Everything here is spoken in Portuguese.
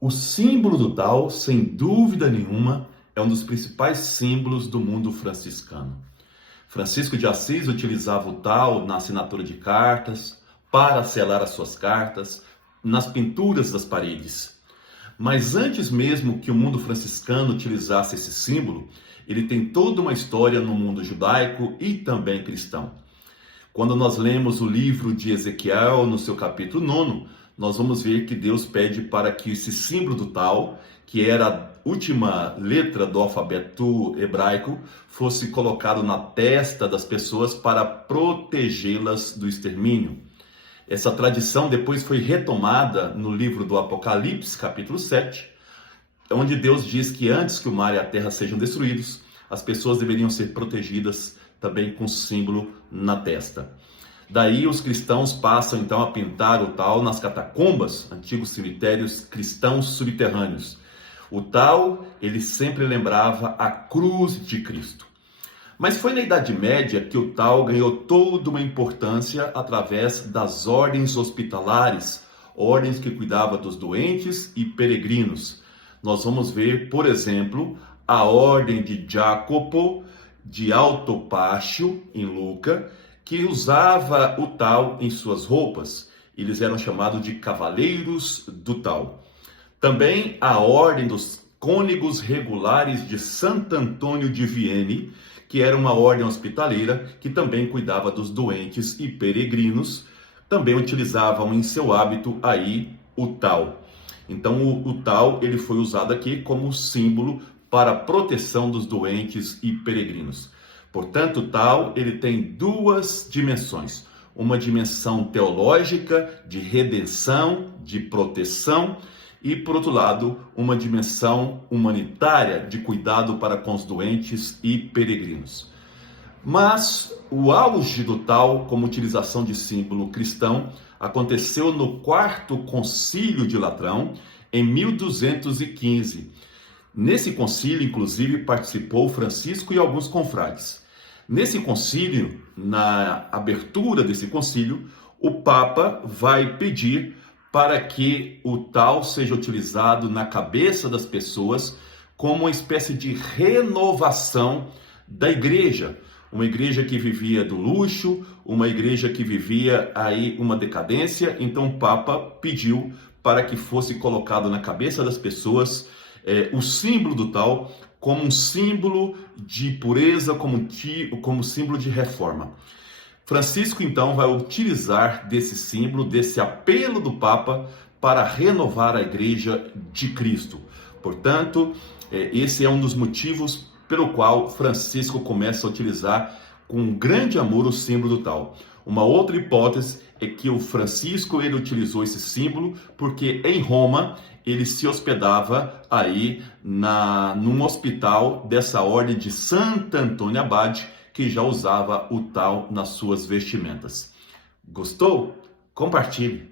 O símbolo do tal, sem dúvida nenhuma, é um dos principais símbolos do mundo franciscano. Francisco de Assis utilizava o tal na assinatura de cartas, para selar as suas cartas, nas pinturas das paredes. Mas antes mesmo que o mundo franciscano utilizasse esse símbolo, ele tem toda uma história no mundo judaico e também cristão. Quando nós lemos o livro de Ezequiel, no seu capítulo 9, nós vamos ver que Deus pede para que esse símbolo do tal, que era a última letra do alfabeto hebraico, fosse colocado na testa das pessoas para protegê-las do extermínio. Essa tradição depois foi retomada no livro do Apocalipse, capítulo 7, onde Deus diz que antes que o mar e a terra sejam destruídos, as pessoas deveriam ser protegidas também com símbolo na testa. Daí os cristãos passam então a pintar o tal nas catacumbas, antigos cemitérios cristãos subterrâneos. O tal, ele sempre lembrava a cruz de Cristo. Mas foi na Idade Média que o tal ganhou toda uma importância através das ordens hospitalares, ordens que cuidavam dos doentes e peregrinos. Nós vamos ver, por exemplo, a ordem de Jacopo de Altopácio, em Lucca, que usava o tal em suas roupas. Eles eram chamados de cavaleiros do tal. Também a ordem dos cônegos regulares de Santo Antônio de Vienne, que era uma ordem hospitaleira que também cuidava dos doentes e peregrinos, também utilizavam em seu hábito aí o tal. Então o tal ele foi usado aqui como símbolo para a proteção dos doentes e peregrinos. Portanto, o tal ele tem duas dimensões: uma dimensão teológica de redenção, de proteção, e por outro lado, uma dimensão humanitária de cuidado para com os doentes e peregrinos. Mas o auge do tal como utilização de símbolo cristão aconteceu no Quarto Concílio de Latrão, em 1215. Nesse concílio, inclusive, participou Francisco e alguns confrades. Nesse concílio, na abertura desse concílio, o Papa vai pedir para que o tal seja utilizado na cabeça das pessoas como uma espécie de renovação da igreja. Uma igreja que vivia do luxo, uma igreja que vivia aí uma decadência. Então o Papa pediu para que fosse colocado na cabeça das pessoas o símbolo do tal como um símbolo de pureza, como símbolo de reforma. Francisco, então, vai utilizar desse símbolo, desse apelo do Papa para renovar a Igreja de Cristo. Portanto, esse é um dos motivos pelo qual Francisco começa a utilizar com grande amor o símbolo do tal. Uma outra hipótese é que o Francisco ele utilizou esse símbolo porque em Roma ele se hospedava aí num hospital dessa ordem de Santo Antônio Abade, que já usava o tal nas suas vestimentas. Gostou? Compartilhe!